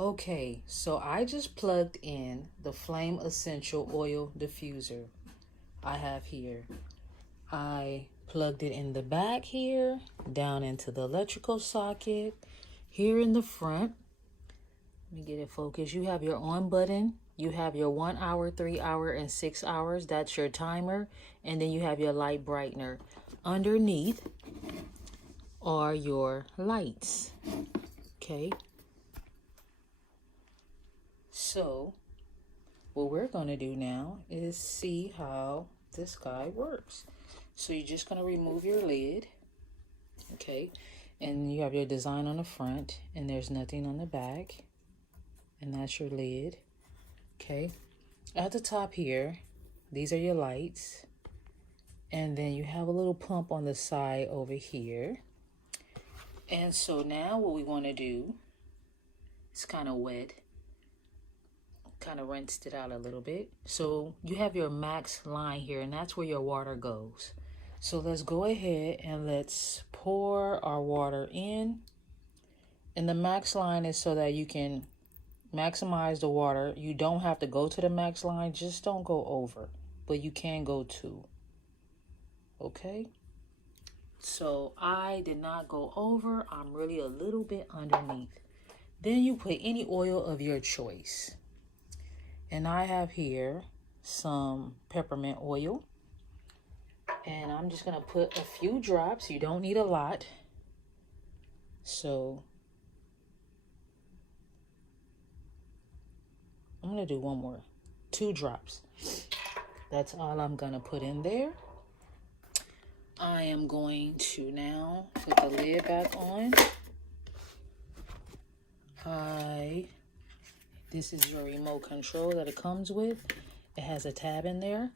Okay, so I just plugged in the Flame Essential Oil Diffuser I have here. I plugged it in the back here, down into the electrical socket, here in the front. Let me get it focused. You have your on button. You have your 1 hour, 3 hour, and 6 hours. That's your timer. And then you have your light brightener. Underneath are your lights. Okay. So what we're going to do now is see how this guy works. So you're just going to remove your lid. Okay. And you have your design on the front and there's nothing on the back. And that's your lid. Okay. At the top here, these are your lights. And then you have a little pump on the side over here. And so now what we want to do, it's kind of wet. Kind of rinsed it out a little bit. So you have your max line here, and that's where your water goes. So let's go ahead and let's pour our water in. And the max line is so that you can maximize the water. You don't have to go to the max line, just don't go over, but you can go to. Okay, so I did not go over. I'm really a little bit underneath. Then you put any oil of your choice. And I have here some peppermint oil. And I'm just going to put a few drops. You don't need a lot. So I'm going to do one more. 2 drops. That's all I'm going to put in there. I am going to now put the lid back on. This is your remote control that it comes with. It has a tab in there.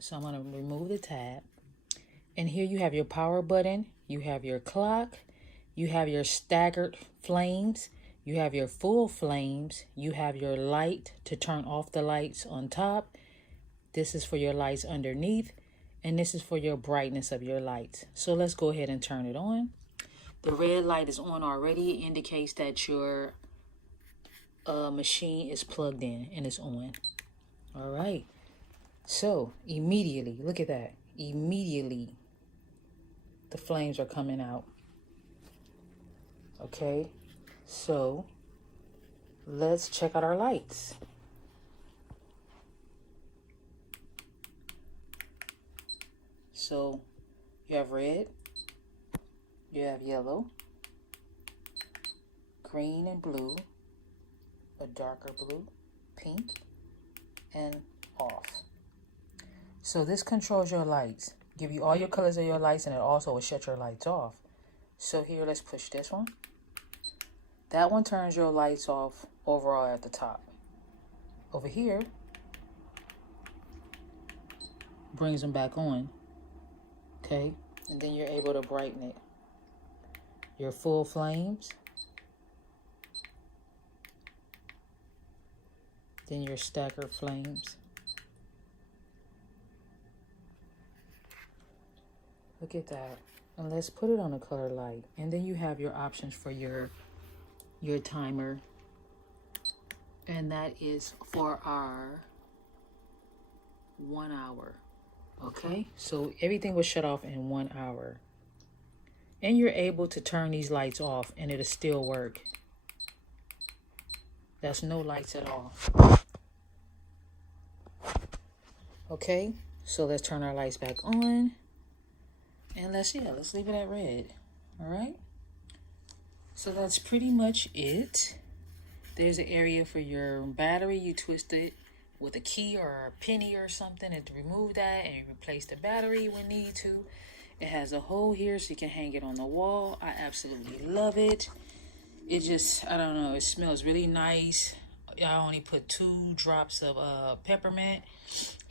So I'm going to remove the tab. And here you have your power button. You have your clock. You have your staggered flames. You have your full flames. You have your light to turn off the lights on top. This is for your lights underneath. And this is for your brightness of your lights. So let's go ahead and turn it on. The red light is on already. It indicates that your machine is plugged in and it's on. All right. So immediately, look at that. Immediately, the flames are coming out. Okay. So let's check out our lights. So you have red, you have yellow, green and blue, a darker blue, pink, and off. So this controls your lights. Give you all your colors of your lights, and it also will shut your lights off. So here, let's push this one. That one turns your lights off overall at the top. Over here, brings them back on. Okay, and then you're able to brighten it. Your full flames. Then your staggered flames. Look at that. And let's put it on a color light. And then you have your options for your timer. And that is for our 1 hour. Okay, so everything was shut off in 1 hour. And you're able to turn these lights off and it'll still work. That's no lights at all. Okay, so let's turn our lights back on. And let's leave it at red. All right. So that's pretty much it. There's an area for your battery. You twist it with a key or a penny or something and to remove that, and you replace the battery when need to. It has a hole here so you can hang it on the wall. I absolutely love it. It just, I don't know, it smells really nice. I only put 2 drops of peppermint,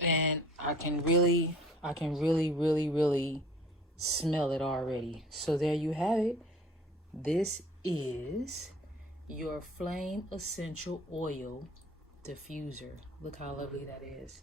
and I can really smell it already. So there you have it. This is your Flame Essential Oil Diffuser. Look how lovely that is.